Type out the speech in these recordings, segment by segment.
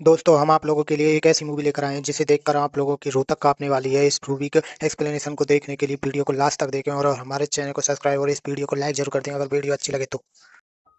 दोस्तों हम आप लोगों के लिए एक ऐसी मूवी लेकर आए हैं जिसे देखकर आप लोगों की रोतक कांपने वाली है। इस मूवी के एक्सप्लेनेशन को देखने के लिए वीडियो को लास्ट तक देखें और हमारे चैनल को सब्सक्राइब और इस वीडियो को लाइक जरूर कर दें अगर वीडियो अच्छी लगे तो।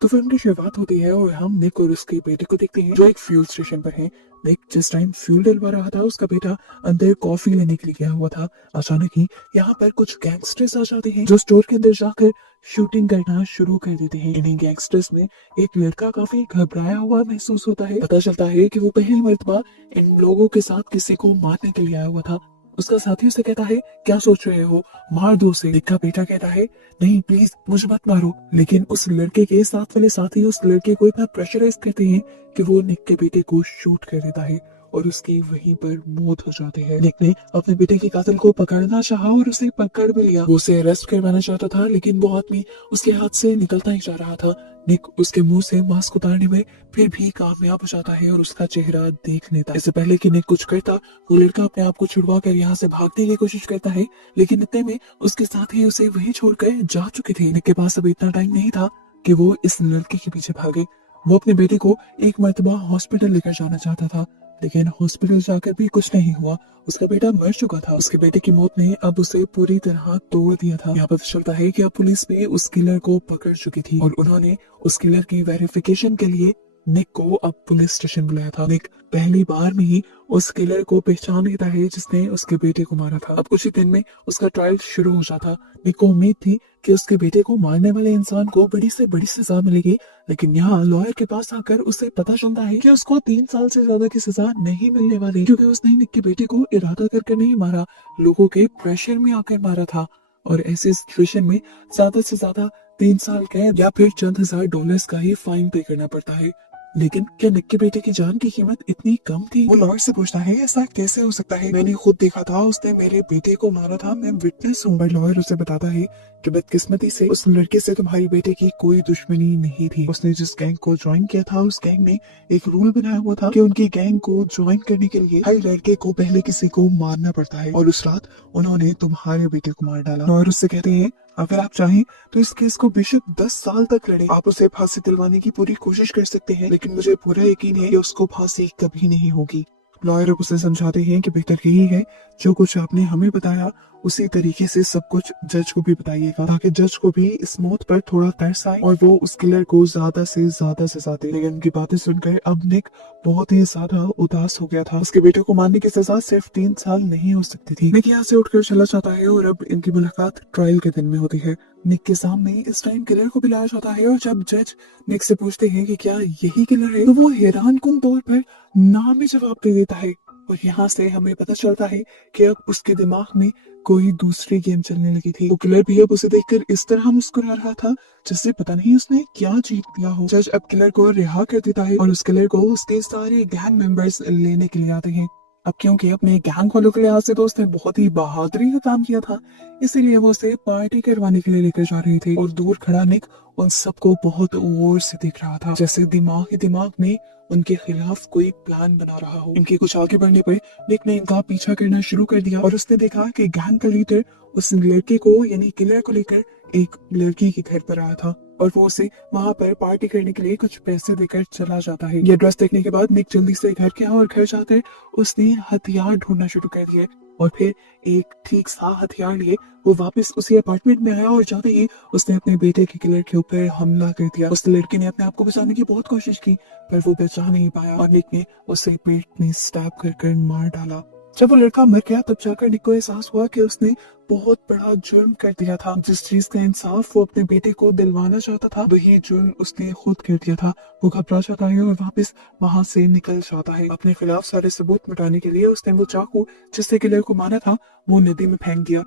तो फिल्म की शुरुआत होती है और हम निक और उसके बेटे को देखते हैं जो एक फ्यूल स्टेशन पर है। निक जिस टाइम फ्यूल डलवा रहा था उसका बेटा अंदर कॉफी लेने के लिए गया हुआ था। अचानक ही यहाँ पर कुछ गैंगस्टर्स आ जाते हैं जो स्टोर के अंदर जाकर शूटिंग करना शुरू कर देते हैं। इन्हीं गैंगस्टर्स में एक लड़का काफी घबराया हुआ महसूस होता है। पता चलता है कि वो पहली मर्तबा इन लोगों के साथ किसी को मारने के लिए आया हुआ था। उसका साथी उसे कहता है, क्या सोच रहे हो, मार दो उसे। निक का बेटा कहता है, नहीं प्लीज मुझे मत मारो। लेकिन उस लड़के के साथ वाले साथी उस लड़के को इतना प्रेशराइज करते हैं कि वो निक के बेटे को शूट कर देता है और उसकी वहीं पर मौत हो जाती है। निक ने अपने बेटे के कातिल को पकड़ना चाहा और उसे पकड़ भी लिया। वो उसे अरेस्ट करवाना चाहता था लेकिन वो आदमी उसके हाथ से निकलता ही जा रहा था। निक उसके मुंह से मास्क उतारने में फिर भी कामयाब हो जाता है और उसका चेहरा देख लेता है। इससे पहले कि निक कुछ करता, वो लड़का अपने आप को छुड़वा कर यहाँ से भागने की कोशिश करता है, लेकिन इतने में उसके साथी उसे वहीं छोड़कर जा चुके थे। निक के पास अभी इतना टाइम नहीं था कि वो इस लड़के के पीछे भागे। वो अपने बेटे को एक मर्तबा हॉस्पिटल लेकर जाना चाहता था, लेकिन हॉस्पिटल जाकर भी कुछ नहीं हुआ। उसका बेटा मर चुका था। उसके बेटे की मौत ने अब उसे पूरी तरह तोड़ दिया था। यहाँ पता चलता है कि अब पुलिस भी उस किलर को पकड़ चुकी थी और उन्होंने उस किलर की वेरिफिकेशन के लिए निक को अब पुलिस स्टेशन बुलाया था। निक पहली बार में ही उस किलर को पहचान लेता है जिसने उसके बेटे को मारा था। अब कुछ ही दिन में उसका ट्रायल शुरू हो जाता। निक को उम्मीद थी कि उसके बेटे को मारने वाले इंसान को बड़ी से बड़ी सजा मिलेगी, लेकिन यहाँ लॉयर के पास आकर उसे पता चलता है कि उसको 3 साल से ज्यादा की सजा नहीं मिलने वाली, क्योंकि उसने निक के बेटे को इरादा करके नहीं मारा, लोगों के प्रेशर में आकर मारा था। और ऐसी सिचुएशन में ज्यादा से ज्यादा 3 साल कैद या फिर चंद हजार डॉलर्स का ही फाइन पे करना पड़ता है। लेकिन क्या निक के बेटे की जान की कीमत इतनी कम थी? वो लॉयर से पूछता है, ऐसा कैसे हो सकता है, मैंने खुद देखा था, उसने मेरे बेटे को मारा था, मैं विटनेस हूँ। पर लॉयर उसे बताता है कि बदकिस्मती से उस लड़के से तुम्हारे बेटे की कोई दुश्मनी नहीं थी। उसने जिस गैंग को ज्वाइन किया था उस गैंग ने एक रूल बनाया हुआ था कि उनकी गैंग को ज्वाइन करने के लिए हर लड़के को पहले किसी को मारना पड़ता है, और उस रात उन्होंने तुम्हारे बेटे को मार डाला। लॉयर उससे कहते हैं, अगर आप चाहें तो इस केस को बेशक 10 साल तक लड़े, आप उसे फांसी दिलवाने की पूरी कोशिश कर सकते हैं, लेकिन मुझे पूरा यकीन है कि उसको फांसी कभी नहीं होगी। लॉयर अब उसे समझाते हैं कि बेहतर यही है जो कुछ आपने हमें बताया उसी तरीके से सब कुछ जज को भी बताइएगा, ताकि जज को भी इस मौत पर थोड़ा तरस आए और वो उस किलर को ज्यादा से ज्यादा सजा दे। लेकिन उनकी बातें सुनकर अब निक बहुत ही ज्यादा उदास हो गया था। उसके बेटे को मारने की सजा सिर्फ 3 साल नहीं हो सकती थी। निक यहाँ से उठकर चला जाता है और अब इनकी मुलाकात ट्रायल के दिन में होती है। निक के सामने इस टाइम किलर को बुलाया जाता है और जब जज निक से पूछते हैं कि क्या यही किलर है, तो वो हैरान कुन तौर पर नाम ही जवाब दे देता है। और यहाँ से हमें पता चलता है कि अब उसके दिमाग में कोई दूसरी गेम चलने लगी थी। वो किलर भी अब उसे देखकर इस तरह मुस्कुरा रहा था जैसे पता नहीं उसने क्या जीत लिया हो। जज अब किलर को रिहा कर देता है और उस किलर को उसके सारे गैंग मेंबर्स लेने के लिए आते हैं। अब क्योंकि अपने गैंग वालों के लिहाज से तो उसने बहुत ही बहादुरी का काम किया था, इसीलिए वो उसे पार्टी करवाने के लिए लेकर जा रहे थे। और दूर खड़ा निक उन सबको बहुत गौर से देख रहा था, जैसे दिमाग ही दिमाग में उनके खिलाफ कोई प्लान बना रहा हो। इनके कुछ आगे बढ़ने पर निक ने इनका पीछा करना शुरू कर दिया और उसने देखा कि गैंग का लीडर उस लड़के को यानी किलर को लेकर एक लड़की के घर पर आया था और वो उसे वहां पर पार्टी करने के लिए कुछ पैसे देकर चला जाता है। ये ड्रेस देखने के बाद निक जल्दी से घर गया और घर जाकर उसने हथियार ढूंढना शुरू कर दिए और फिर एक ठीक सा हथियार लिए वो वापस उसी अपार्टमेंट में आया और जाते ही उसने अपने बेटे के किलर के ऊपर हमला कर दिया। उस लड़की ने अपने आप को बचाने की बहुत कोशिश की पर वो बचा नहीं पाया और निक ने उसे पेट में स्टैब कर मार डाला। जब वो लड़का मर गया तब जाकर निक को एहसास हुआ कि उसने बहुत बड़ा जुर्म कर दिया था। जिस चीज का इंसाफ वो अपने बेटे को दिलवाना चाहता था वही जुर्म उसने खुद कर दिया था। वो घबरा जाता है और वापस वहां से निकल जाता है। अपने खिलाफ सारे सबूत मिटाने के लिए उसने वो चाकू जिससे किलर को मारा था वो नदी में फेंक दिया।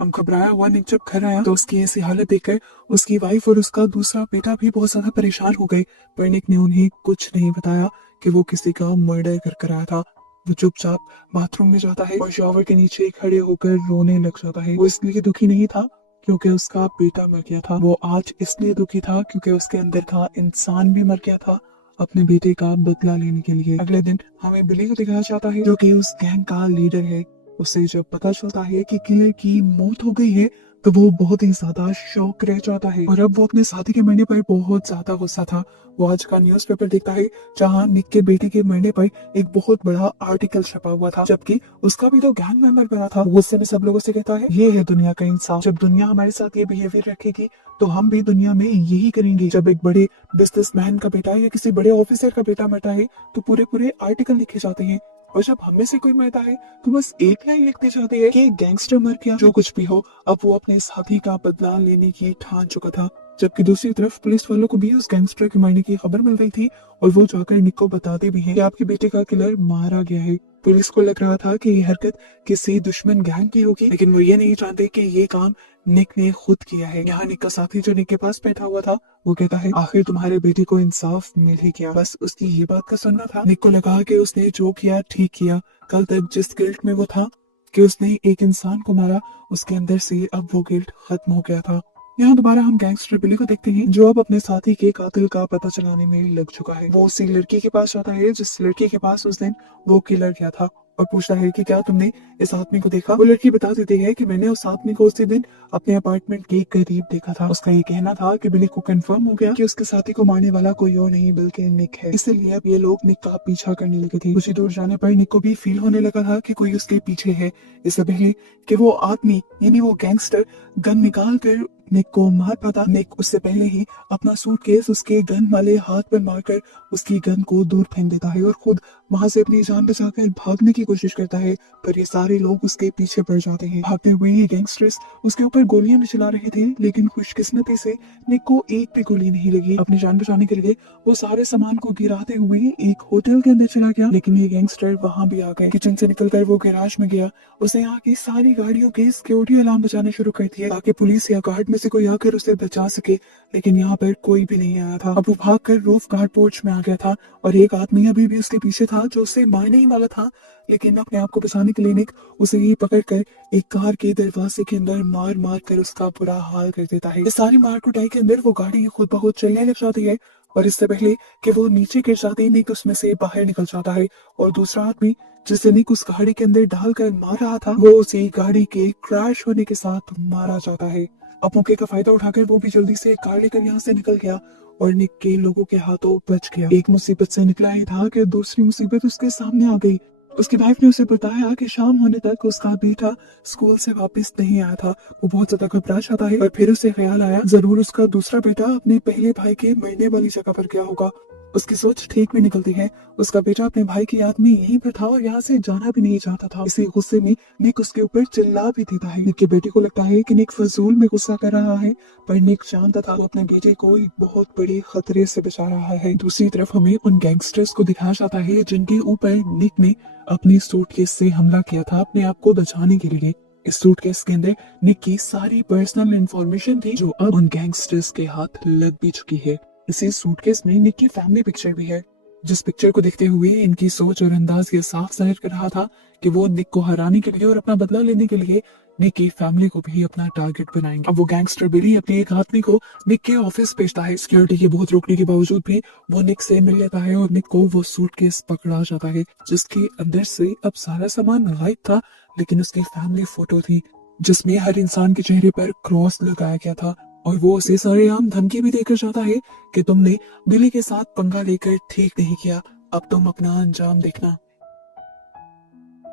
हम घबराया हुआ निक जब घर आया तो उसकी ऐसी हालत देखकर उसकी वाइफ और उसका दूसरा बेटा भी बहुत ज्यादा परेशान हो गए, पर निक ने उन्हें कुछ नहीं बताया कि वो किसी का मर्डर कर आया था। वो चुपचाप बाथरूम में जाता है और शॉवर के नीचे खड़े होकर रोने लग जाता है। वो इसलिए दुखी नहीं था क्योंकि उसका बेटा मर गया था, वो आज इसलिए दुखी था क्योंकि उसके अंदर का इंसान भी मर गया था अपने बेटे का बदला लेने के लिए। अगले दिन हमें बिली को दिखाया जाता है जो कि उस गैंग का लीडर है। उसे जब पता चलता है कि किलर की मौत हो गई है तो वो बहुत ही ज्यादा शौक रह जाता है और अब वो अपने साथी के मरने पर बहुत ज्यादा गुस्सा था। वो आज का न्यूज़पेपर देखता है जहाँ निक के बेटे के मरने पर एक बहुत बड़ा आर्टिकल छपा हुआ था, जबकि उसका भी तो गैंग मेंबर बना था। वो गुस्से में सब लोगों से कहता है, ये है दुनिया का इंसाफ, जब दुनिया हमारे साथ ये बिहेवियर रखेगी तो हम भी दुनिया में यही करेंगे। जब एक बड़े बिजनेसमैन का बेटा या किसी बड़े ऑफिसर का बेटा मरता है तो पूरे पूरे आर्टिकल लिखे जाते हैं, और जब हम में से कोई मरता है तो बस एक लाइन लिखते जाते हैं कि गैंगस्टर मर गया। जो कुछ भी हो, अब वो अपने साथी का बदला लेने की ठान चुका था। जबकि दूसरी तरफ पुलिस वालों को भी उस गैंगस्टर के मरने की खबर मिल गई थी और वो जाकर निक को बताते भी हैं कि आपके बेटे का किलर मारा गया है। पुलिस को लग रहा था कि ये हरकत किसी दुश्मन गैंग की होगी, लेकिन वो ये नहीं जानते कि ये काम निक ने खुद किया है। यहाँ निक का साथी जो निक के पास बैठा हुआ था वो कहता है, आखिर तुम्हारे बेटे को इंसाफ मिल ही गया, बस उसकी ये बात का सुनना था। निक को लगा कि उसने जो किया ठीक किया। कल तक जिस गिल्ट में वो था कि उसने एक इंसान को मारा, उसके अंदर से अब वो गिल्ट खत्म हो गया था। यहाँ दोबारा हम गैंगस्टर बिली को देखते हैं जो अब अपने साथी के कातिल का पता चलाने में लग चुका है। वो उसी लड़की के पास जाता है जिस लड़की के पास उस दिन वो किलर गया था और पूछता है कि क्या तुमने इस आदमी को देखा। वो लड़की बता देती है कि मैंने उस आदमी को उसी दिन अपने अपार्टमेंट के करीब देखा था। उसका ये कहना था कि बिली को कंफर्म हो गया कि उसके साथी को मारने वाला कोई और नहीं बल्कि निक है, इसलिए अब ये लोग निक का पीछा करने लगे थे। कुछ ही दूर जाने पर निक को भी फील होने लगा था कि कोई उसके पीछे है। इससे पहले कि वो आदमी यानी वो गैंगस्टर गन निकाल कर निक को मार पाता, निक उससे पहले ही अपना सूटकेस उसके गन वाले हाथ पर मारकर उसकी गन को दूर फेंक देता है और खुद वहां से अपनी जान बचाकर भागने की कोशिश करता है, पर ये सारे लोग उसके पीछे पड़ जाते हैं। भागते हुए ये गैंगस्टर्स उसके ऊपर गोलियां भी चला रहे थे, लेकिन खुशकिस्मती से निक को एक भी गोली नहीं लगी। अपनी जान बचाने के लिए वो सारे सामान को गिराते हुए एक होटल के अंदर चला गया, लेकिन ये गैंगस्टर वहां भी आ गए। किचन से निकलकर वो गैराज में गया, उसने यहाँ की सारी गाड़ियों के सिक्योरिटी अलार्म बजाने शुरू कर दिए ताकि पुलिस या गार्ड में से कोई आकर उसे बचा सके, लेकिन यहाँ पर कोई भी नहीं आया था। अब वो भागकर रूफ गार्ड पोर्च में आ गया था और एक आदमी अभी भी उसके पीछे था जो उसे मारने ही वाला था, लेकिन अपने आप को बचाने के लिए निक उसे ही पकड़कर एक कार के दरवाजे के अंदर मार मार कर उसका बुरा हाल कर देता है। इस सारी मार कुटाई के अंदर वो गाड़ी खुद ब खुद चलने लग जाती है और इससे पहले कि वो नीचे गिर जाती है निक उसमें से बाहर निकल जाता है और दूसरा आदमी जिसे निक उस गाड़ी के अंदर डालकर मार रहा था वो उसी गाड़ी के क्रैश होने के साथ मारा जाता है। अब मौके का फायदा उठाकर वो भी जल्दी से कार लेकर यहाँ से निकल गया और निक के लोगों के हाथों बच गया। एक मुसीबत से निकला ही था कि दूसरी मुसीबत उसके सामने आ गई। उसकी वाइफ ने उसे बताया कि शाम होने तक उसका बेटा स्कूल से वापस नहीं आया था। वो बहुत ज्यादा घबरा जाता है और फिर उसे ख्याल आया जरूर उसका दूसरा बेटा अपने पहले भाई के मरने वाली जगह पर गया होगा। उसकी सोच ठीक भी निकलती है। उसका बेटा अपने भाई की याद में यहीं पर था और यहाँ से जाना भी नहीं चाहता था। इसी गुस्से में निक उसके ऊपर चिल्ला भी देता है। निक के बेटे को लगता है कि निक फजूल में गुस्सा कर रहा है, पर निक जानता था वो अपने बेटे को एक बहुत बड़े खतरे से बचा रहा है। दूसरी तरफ हमें उन गैंगस्टर्स को दिखाया जाता है जिनके ऊपर निक ने अपनी सूटकेस से हमला किया था अपने आप को बचाने के लिए। इस सूटकेस के अंदर निक की सारी पर्सनल इंफॉर्मेशन थी जो अब उन गैंगस्टर्स के हाथ लग भी चुकी है। इसी सूटकेस में निक की फैमिली पिक्चर भी है, जिस पिक्चर को देखते हुए इनकी सोच और अंदाज ये साफ जाहिर कर रहा था कि वो निक को हराने के लिए और अपना बदला लेने के लिए निक की फैमिली को भी अपना टारगेट बनाएंगे। अब वो गैंगस्टर बिली अपने एक आदमी को निक के ऑफिस भेजता है। सिक्योरिटी के बहुत रोकने के बावजूद भी वो निक से मिल लेता है और निक को वो सूटकेस पकड़ा जाता है जिसके अंदर से अब सारा सामान गायब था, लेकिन उसकी फैमिली फोटो थी जिसमें हर इंसान के चेहरे पर क्रॉस लगाया गया था और वो उसे सरेआम धमकी भी देकर जाता है कि तुमने बिली के साथ पंगा लेकर ठीक नहीं किया, अब तुम अपना अंजाम देखना।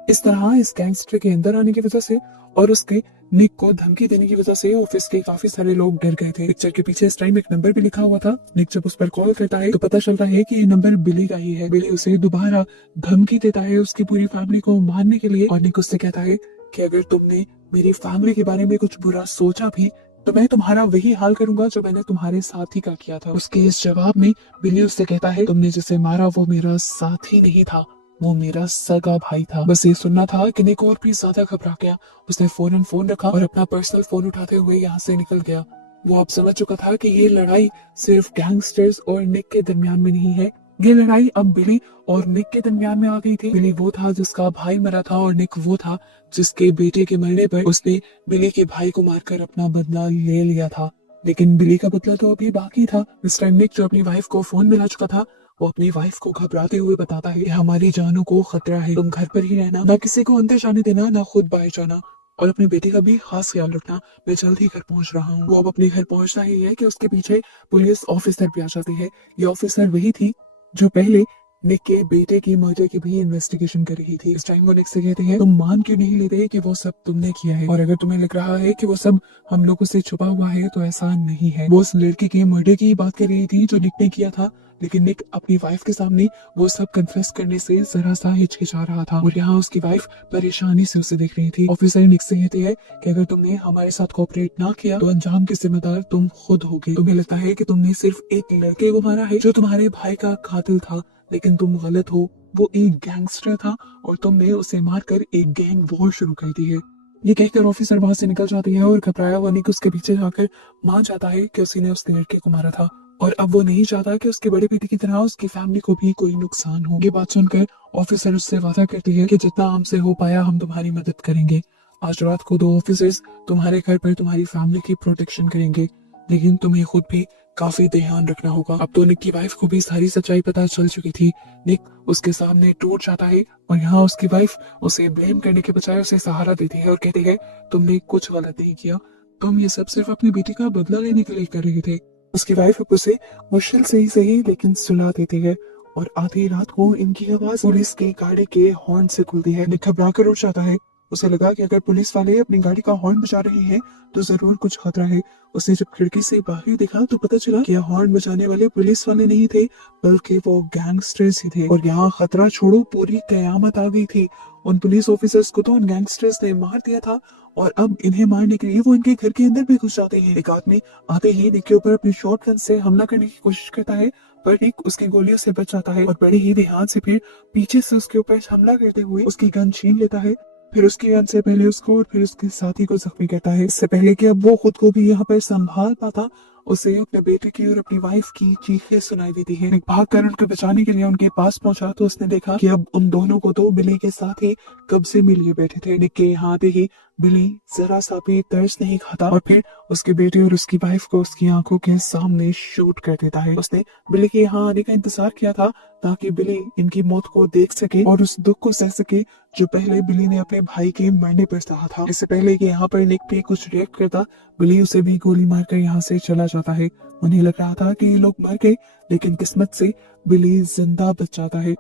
इस तरह इस गैंगस्टर के अंदर आने की वजह से और उसके निक को धमकी देने की वजह से ऑफिस के काफी सारे लोग डर गए थे। पिक्चर के पीछे इस टाइम एक नंबर भी लिखा हुआ था। निक जब उस पर कॉल करता है तो पता चलता है कि ये नंबर बिली का ही है। बिली उसे दोबारा धमकी देता है उसकी पूरी फैमिली को मारने के लिए और निक उससे कहता है कि अगर तुमने मेरी फैमिली के बारे में कुछ बुरा सोचा भी तो मैं तुम्हारा वही हाल करूंगा जो मैंने तुम्हारे साथी का किया था। उसके इस जवाब में बिली उससे कहता है तुमने जिसे मारा वो मेरा साथी नहीं था, वो मेरा सगा भाई था। बस ये सुनना था कि निक और भी ज्यादा घबरा गया। उसने फौरन फोन रखा और अपना पर्सनल फोन उठाते हुए यहाँ से निकल गया। वो अब समझ चुका था कि ये लड़ाई सिर्फ गैंगस्टर्स और निक के दरमियान में नहीं है, ये लड़ाई अब बिली और निक के दरमियान में आ गई थी। बिली वो था जिसका भाई मरा था और निक वो था जिसके बेटे के मरने पर उसने बिली के भाई को मारकर अपना बदला ले लिया था। लेकिन बिली का बदला तो अभी बाकी था। इस टाइम निक जो अपनी वाइफ को फोन मिला चुका था वो अपनी वाइफ को घबराते हुए बताता है कि हमारी जानों को खतरा है, तुम घर पर ही रहना, ना किसी को अंदर जाने देना, ना खुद बाहर जाना, और अपने बेटे का भी खास ख्याल रखना, मैं जल्द ही घर पहुंच रहा हूँ। वो अब अपने घर पहुंचता ही है कि उसके पीछे पुलिस ऑफिसर भी आ जाती है। ये ऑफिसर वही थी जो पहले निक के बेटे की मर्डर की भी इन्वेस्टिगेशन कर रही थी। इस टाइम वो निक से कहते हैं, तुम मान क्यों नहीं लेते कि वो सब तुमने किया है, और अगर तुम्हें लग रहा है कि वो सब हम लोगों से छुपा हुआ है तो ऐसा नहीं है। वो उस लड़के के मर्डर की बात कर रही थी जो निक ने किया था, लेकिन निक अपनी वाइफ के सामने वो सब कन्फेस करने से जरा सा हिचकिचा रहा था, और यहाँ उसकी वाइफ परेशानी से उसे देख रही थी। ऑफिसर निक से कहते हैं कि अगर तुमने हमारे साथ कोऑपरेट ना किया तो अंजाम के जिम्मेदार तुम खुद होगे। तुम्हें लगता है कि तुमने सिर्फ एक लड़के को मारा है जो तुम्हारे भाई का कातिल था, लेकिन तुम गलत हो। वो एक गैंगस्टर था और तुमने उसे मारकर एक गैंग वॉर शुरू कर दी है। ये कहकर ऑफिसर वहां से निकल जाती है और घबराया हुआ निक उसके पीछे जाकर मान जाता है कि उसी ने उस लड़के को मारा था, और अब वो नहीं चाहता कि उसके बड़े बेटे की तरह उसकी फैमिली को भी कोई नुकसान हो। ये बात सुनकर ऑफिसर उससे वादा करती है कि जितना हमसे हो पाया हम तुम्हारी मदद करेंगे। आज रात को 2 ऑफिसर्स तुम्हारे घर पर तुम्हारी फैमिली की प्रोटेक्शन करेंगे, लेकिन तुम्हें खुद भी काफी ध्यान रखना होगा। अब तो निक की वाइफ को भी सारी सच्चाई पता चल चुकी थी। निक उसके सामने टूट जाता है और यहाँ उसकी वाइफ उसे ब्लेम करने के बजाय उसे सहारा देती है और कहती है, तुमने कुछ गलत नहीं किया, तुम ये सब सिर्फ अपनी बेटी का बदला लेने के लिए कर रहे थे। उसकी वाइफ अब उसे मुश्किल से ही सही लेकिन सुला देती है, और आधी रात को इनकी आवाज पुलिस की गाड़ी के हॉर्न से खुलती है। निक घबरा कर उठ जाता है। उसे लगा कि अगर पुलिस वाले अपनी गाड़ी का हॉर्न बजा रहे हैं तो जरूर कुछ खतरा है। उसने जब खिड़की से बाहर देखा तो पता चला कि हॉर्न बजाने वाले पुलिस वाले नहीं थे, बल्कि वो गैंगस्टर्स ही थे। और यहाँ खतरा छोड़ो, पूरी कयामत आ गई थी। उन पुलिस ऑफिसर्स को तो उन गैंगस्टर्स ने मार दिया था, और अब इन्हें मारने के लिए वो इनके घर के अंदर भी घुस जाते हैं। एक आदमी आते ही निक के ऊपर अपनी शॉटगन से हमला करने की कोशिश करता है, पर निक उसकी गोलियों से बच जाता है और बड़े ही ध्यान से फिर पीछे से उसके ऊपर हमला करते हुए उसकी गन छीन लेता है। फिर उसकी गन से पहले उसको और फिर उसके साथी को जख्मी करता है। इससे पहले कि अब वो खुद को भी यहाँ पर संभाल पाता, उसे अपने बेटे की और अपनी वाइफ की चीखें सुनाई देती हैं। निक भागकर उनको बचाने के लिए उनके पास पहुंचा तो उसने देखा कि अब उन दोनों को तो बिली के साथ ही कब्जे में लिए बैठे थे। निक के यहाँ आते ही बिली जरा सा भी तरस नहीं खाता और फिर उसके बेटे और उसकी वाइफ को उसकी आंखों के सामने शूट कर देता है। उसने बिली के यहाँ आने का इंतजार किया था ताकि बिली इनकी मौत को देख सके और उस दुख को सह सके जो पहले बिली ने अपने भाई के मरने पर सहा था। इससे पहले कि यहाँ पर निक भी कुछ रिएक्ट करता, बिली उसे भी गोली मारकर यहाँ से चला जाता है। उन्हें लग रहा था कि ये लोग मर गए, लेकिन किस्मत से बिली जिंदा बच जाता है।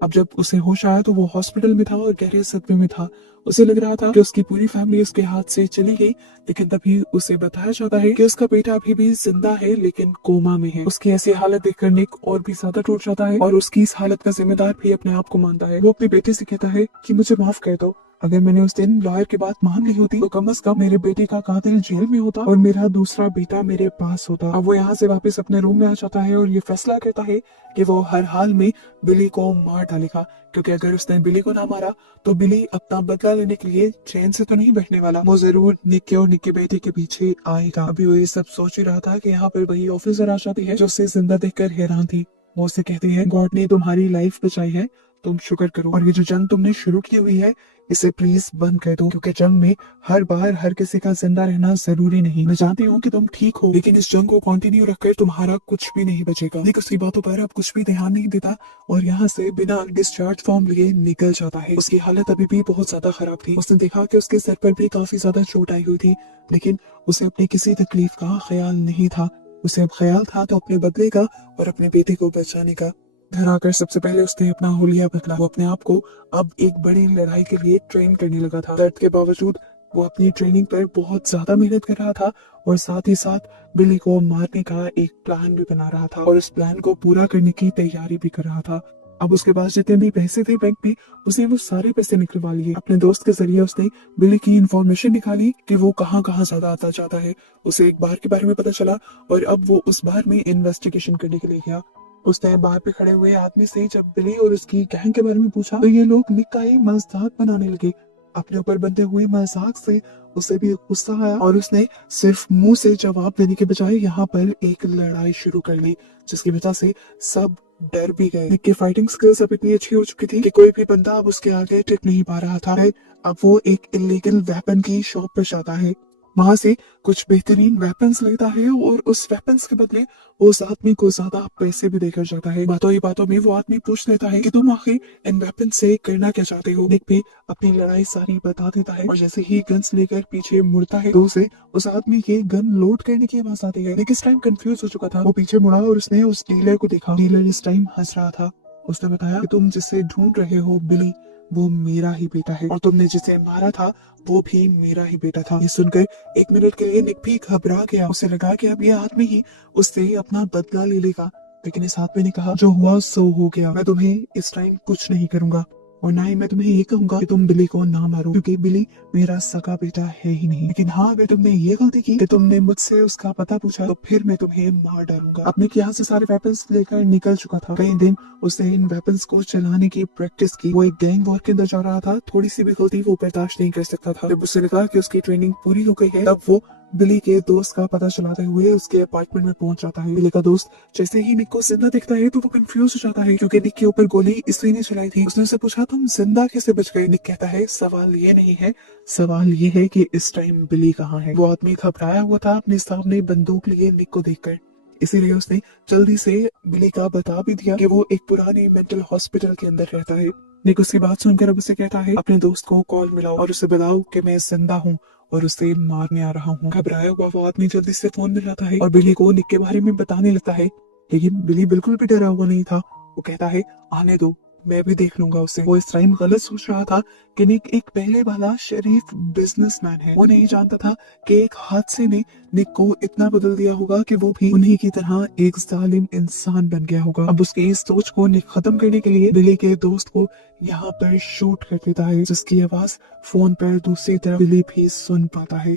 अब जब उसे होश आया तो वो हॉस्पिटल में था और गहरे सदमे में था। उसे लग रहा था कि उसकी पूरी फैमिली उसके हाथ से चली गई, लेकिन तभी उसे बताया जाता है कि उसका बेटा अभी भी जिंदा है लेकिन कोमा में है। उसकी ऐसी हालत देखकर निक और भी ज्यादा टूट जाता है और उसकी इस हालत का जिम्मेदार भी अपने आप को मानता है। वो अपने बेटे से कहता है कि मुझे माफ कर दो, अगर मैंने उस दिन लॉयर की बात मान ली होती तो कम से कम मेरे बेटे का कातिल जेल में होता और मेरा दूसरा बेटा मेरे पास होता। अब वो यहाँ से वापस अपने रूम में आ जाता है और ये फैसला करता है कि वो हर हाल में बिली को मार डालेगा, क्योंकि अगर उसने बिली को ना मारा तो बिली अपना बदला लेने के लिए चैन से तो नहीं बैठने वाला। वो जरूर निक के और निक के बेटे के पीछे आएगा। अभी वो ये सब सोच ही रहा था कि यहाँ पर वही ऑफिसर आ जाती है जो उसे जिंदा देखकर हैरान थी। वो उसे कहती है, गॉड ने तुम्हारी लाइफ बचाई है, तुम शुक्र करो, और ये जो जंग तुमने शुरू की हुई है इसे प्लीज बंद कर दो, क्योंकि जंग में हर बार हर किसी का जिंदा रहना जरूरी नहीं। मैं जानती हूँ कि तुम ठीक हो, लेकिन इस जंग को कंटिन्यू रखकर तुम्हारा कुछ भी नहीं बचेगा। निक उसकी बातों पर अब कुछ भी ध्यान नहीं देता और यहाँ से बिना डिस्चार्ज फॉर्म लिए निकल जाता है। उसकी हालत अभी भी बहुत ज्यादा खराब थी। उसने देखा कि उसके सर पर भी काफी ज्यादा चोट आई हुई थी, लेकिन उसे अपनी किसी तकलीफ का ख्याल नहीं था। उसे अब ख्याल था तो अपने बदले का और अपने बेटे को बचाने का। घर आकर सबसे पहले उसने अपना हुलिया बदला। वो अपने आप को अब एक बड़ी लड़ाई के लिए ट्रेन करने लगा था। दर्द के बावजूद वो अपनी ट्रेनिंग पर बहुत ज्यादा मेहनत कर रहा था और साथ ही साथ बिली को मारने का एक प्लान भी बना रहा था और उस प्लान को पूरा करने की तैयारी भी कर रहा था। अब उसके पास जितने भी पैसे थे बैंक में, उसने वो सारे पैसे निकलवा लिए। अपने दोस्त के जरिए उसने बिली की इंफॉर्मेशन निकाली कि वो कहाँ कहाँ ज्यादा आता जाता है। उसे एक बार के बारे में पता चला और अब वो उस बार में इन्वेस्टिगेशन करने के लिए गया। उसने बाहर पे खड़े हुए आदमी से जब बिली और उसकी गैंग के बारे में पूछा तो ये लोग निक का ही मजाक बनाने लगे। अपने ऊपर बंधे हुए मजाक से उसे भी गुस्सा आया और उसने सिर्फ मुंह से जवाब देने के बजाय यहाँ पर एक लड़ाई शुरू कर ली, जिसकी वजह से सब डर भी गए। निक की फाइटिंग स्किल्स अब इतनी अच्छी हो चुकी थी कि कोई भी बंदा अब उसके आगे टिक नहीं पा रहा था। अब वो एक इलीगल वेपन की शॉप पर जाता है वहां से कुछ बेहतरीन वेपन्स लेता है और उस वेपन्स के बदले उस आदमी को ज्यादा पैसे भी देकर जाता है। बातों ही बातों में वो आदमी पूछ लेता है कि तुम आखिर इन वेपन से करना क्या चाहते हो। निक भी अपनी लड़ाई सारी बता देता है और जैसे ही गन्स लेकर पीछे मुड़ता है तो उसे उस आदमी के गन लोड करने की आवाज आती है। निक इस टाइम कंफ्यूज हो चुका था। वो पीछे मुड़ा और उसने उस डीलर को देखा। डीलर इस टाइम हंस रहा था। उसने बताया कि तुम जिसे ढूंढ रहे हो बिली, वो मेरा ही बेटा है और तुमने जिसे मारा था वो भी मेरा ही बेटा था। ये सुनकर एक मिनट के लिए निक भी घबरा गया। उसे लगा कि अब ये आदमी ही उससे अपना बदला ले लेगा, लेकिन इस आदमी ने कहा जो हुआ सो हो गया। मैं तुम्हें इस टाइम कुछ नहीं करूंगा और ना ही मैं तुम्हें ये कहूंगा कि तुम बिली को ना मारो, क्योंकि बिली मेरा सगा बेटा है ही नहीं। लेकिन हाँ, अगर तुमने ये गलती की कि तुमने मुझसे उसका पता पूछा तो फिर मैं तुम्हें मार डालूंगा। अपने यहाँ से सारे वेपन्स लेकर निकल चुका था। कई दिन उसने इन वेपन्स को चलाने की प्रैक्टिस की। वो एक गैंग वॉर के अंदर जा रहा था। थोड़ी सी भी गलती वो बर्दाश्त नहीं कर सकता था। जब उसे लगा कि उसकी ट्रेनिंग पूरी हो गई है तब वो बिली के दोस्त का पता चलाते हुए उसके अपार्टमेंट में पहुंच जाता है। बिली का दोस्त जैसे ही निक को जिंदा दिखता है तो वो कंफ्यूज हो जाता है, क्योंकि निक के ऊपर गोली इसी ने चलाई थी। उसने उसे पूछा तुम जिंदा कैसे बच गए। निक कहता है सवाल ये नहीं है, सवाल ये है कि इस टाइम बिली कहाँ है। वो आदमी घबराया हुआ था अपने सामने बंदूक लिए निक को देखकर, इसीलिए उसने जल्दी से बिली का बता भी दिया कि वो एक पुराने मेंटल हॉस्पिटल के अंदर रहता है। निक उसकी बात सुनकर अब उसे कहता है अपने दोस्त को कॉल मिलाओ और उसे बताओ कि मैं जिंदा हूँ और उसे मारने आ रहा हूँ। घबराया हुआ वो आदमी जल्दी से फोन मिलाता है और बिली को निक के बारे में बताने लगता है, लेकिन बिली बिल्कुल भी डरा हुआ नहीं था। वो कहता है आने दो, मैं भी देख लूंगा उसे। वो इस टाइम गलत सोच रहा था कि निक एक पहले वाला शरीफ बिजनेसमैन है। वो नहीं जानता था कि एक हादसे ने निक को इतना बदल दिया होगा कि वो भी उन्हीं की तरह एक जालिम इंसान बन गया होगा। अब उसकी इस सोच को निक खत्म करने के लिए बिली के दोस्त को यहाँ पर शूट कर देता है, जिसकी आवाज फोन पर दूसरी तरफ बिली भी सुन पाता है।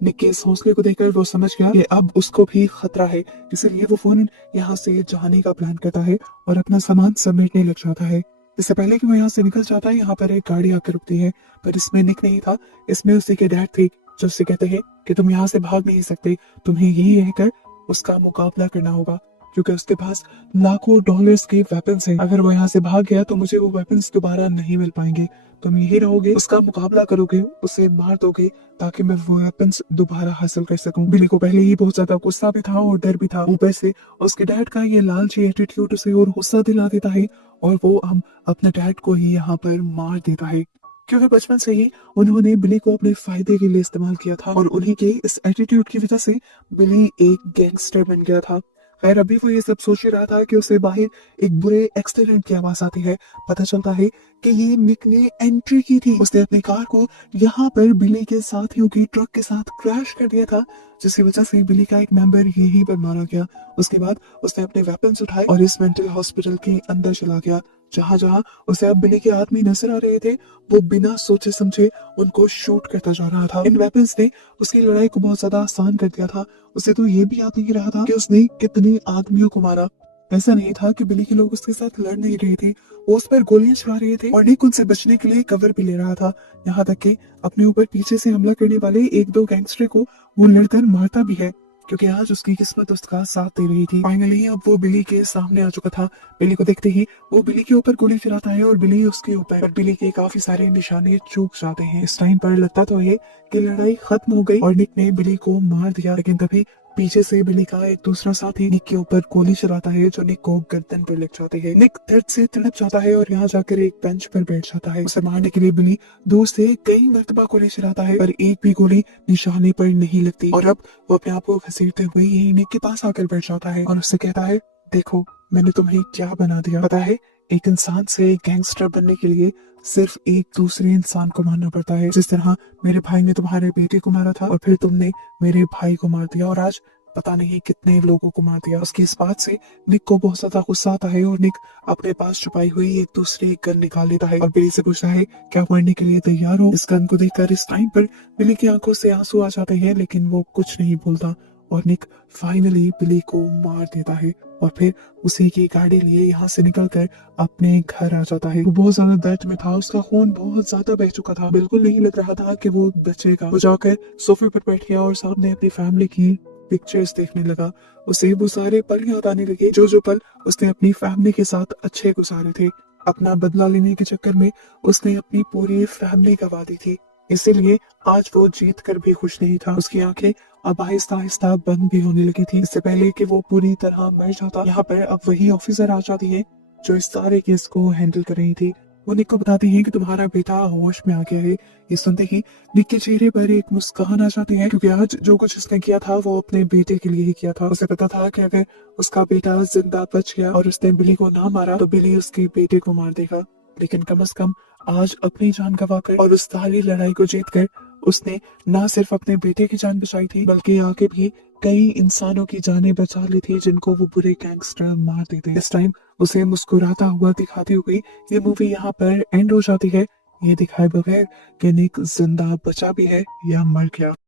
निक के इस हौसले को देखकर वो समझ गया कि अब उसको भी खतरा है, इसलिए वो फौरन यहाँ से जाने का प्लान करता है और अपना सामान समेटने लग जाता है। इससे पहले कि वो यहाँ से निकल जाता है, यहाँ पर एक गाड़ी आकर रुकती है, पर इसमें निक नहीं था, इसमें उसी के डैड थे, जो उससे कहते हैं कि तुम यहाँ से भाग नहीं सकते, तुम्हें यही रहकर उसका मुकाबला करना होगा, क्योंकि उसके पास लाखों डॉलर्स के वेपन्स हैं। अगर वो यहाँ से भाग गया तो मुझे वो वेपन्स दोबारा नहीं मिल पाएंगे। तुम यही रहोगे, उसका मुकाबला करोगे, उसे मार दोगे, ताकि मैं वो वेपन्स दोबारा हासिल कर सकूं। बिली को पहले ही बहुत ज्यादा गुस्सा भी था और डर भी था। ऊपर से उसके डैड का ये लालची एटीट्यूड उसे और गुस्सा दिला देता है और वो हम अपने डैड को ही यहाँ पर मार देता है, क्योंकि बचपन से ही उन्होंने बिली को अपने फायदे के लिए इस्तेमाल किया था और उन्हीं के इस एटीट्यूड की वजह से बिली एक गैंगस्टर बन गया था। खैर अभी वो ये सब सोच ही रहा था कि उसे बाहर एक बुरे एक्सीडेंट की आवाज आती है। पता चलता है कि ये निक ने एंट्री की थी। उसने अपनी कार को यहाँ पर बिली के साथियों की ट्रक के साथ क्रैश कर दिया था, जिसकी वजह से बिली का एक मेंबर यहीं पर मारा गया। उसके बाद उसने अपने वेपन्स उठाए और इस मेंटल हॉस्पिटल के अंदर चला गया। जहां जहां उसे अब बिली के आदमी नजर आ रहे थे, वो बिना सोचे समझे उनको शूट करता जा रहा था। इन वेपन्स ने उसकी लड़ाई को बहुत ज्यादा आसान कर दिया था। उसे तो ये भी याद नहीं रहा था कि उसने कितने आदमियों को मारा। ऐसा नहीं था कि बिली के लोग उसके साथ लड़ नहीं रहे थे, वो उस पर गोलियां चला रहे थे और निक उनसे बचने के लिए कवर भी ले रहा था। यहाँ तक कि अपने ऊपर पीछे से हमला करने वाले एक दो गैंगस्टर को वो लड़कर मारता भी है, क्योंकि आज उसकी किस्मत उसका साथ दे रही थी। फाइनली अब वो बिली के सामने आ चुका था। बिली को देखते ही वो बिली के ऊपर गोली चलाता है और बिली उसके ऊपर, पर बिली के काफी सारे निशाने चूक जाते हैं। इस टाइम पर लगता तो ये कि लड़ाई खत्म हो गई और निक ने बिली को मार दिया, लेकिन तभी पीछे से बिली का एक दूसरा साथी निक के ऊपर गोली चलाता है, जो निक को गर्दन पर लग जाती है। निक दर्द से तड़प जाता है और यहाँ जाकर एक बेंच पर बैठ जाता है। उसे मारने के लिए बिली दूर से कई मरतबा गोली चलाता है, पर एक भी गोली निशाने पर नहीं लगती और अब वो अपने आप को घसीटते हुए यही निक के पास आकर बैठ जाता है और उससे कहता है, देखो मैंने तुम्हें क्या बना दिया। पता है, एक इंसान से गैंगस्टर बनने के लिए सिर्फ एक दूसरे इंसान को मारना पड़ता है। जिस तरह मेरे भाई ने तुम्हारे बेटे को मारा था और फिर तुमने मेरे भाई को मार दिया और आज पता नहीं कितने लोगों को मार दिया। उसकी इस बात से निक को बहुत ज्यादा गुस्सा आता है और निक अपने पास छुपाई हुई एक दूसरी गन निकाल लेता है और बिली से पूछता है, क्या मरने के लिए तैयार हो। इस गन को देखकर इस टाइम पर बिली की आंखों से आंसू आ जाते हैं, लेकिन वो कुछ नहीं बोलता और निक फाइनली बिली को मार देता है और फिर उसी की गाड़ी लिए यहाँ से निकलकर अपने घर आ जाता है। वो बहुत ज्यादा दर्द में था, उसका खून बहुत ज्यादा बह चुका था, बिल्कुल नहीं लग रहा था कि वो बचेगा। वो जाकर सोफे पर बैठ गया और सामने अपनी फैमिली की पिक्चर्स देखने लगा। उसे वो सारे पल याद आने लगे, जो पल उसने अपनी फैमिली के साथ अच्छे गुजारे थे। अपना बदला लेने के चक्कर में उसने अपनी पूरी फैमिली गंवा दी थी। इसीलिए आज वो जीत कर भी खुश नहीं था। उसकी आंखें अब आहिस्ता आहिस्ता बंद भी होने लगी थी। इससे पहले कि वो पूरी तरह मर जाता, यहाँ पर अब वही ऑफिसर आ जाती है जो इस सारे केस को हैंडल कर रही थी। वो निक को बताती है कि तुम्हारा बेटा होश में आ गया है। ये सुनते ही निक के चेहरे पर एक मुस्कान आ जाती है, क्योंकि आज जो कुछ उसने किया था वो अपने बेटे के लिए ही किया था। उसे पता था कि अगर उसका बेटा जिंदा बच गया और उसने बिली को ना मारा तो बिली उसके बेटे को मार देगा। लेकिन कम से कम आज अपनी जान गंवाकर और उस सारी लड़ाई को जीतकर उसने न सिर्फ अपने बेटे की जान बचाई थी, बल्कि आगे भी कई इंसानों की जानें बचा ली थी जिनको वो बुरे गैंगस्टर मार देते। इस टाइम उसे मुस्कुराता हुआ दिखाती हुई ये मूवी यहाँ पर एंड हो जाती है, ये दिखाए बगैर कि निक जिंदा बचा भी है या मर गया।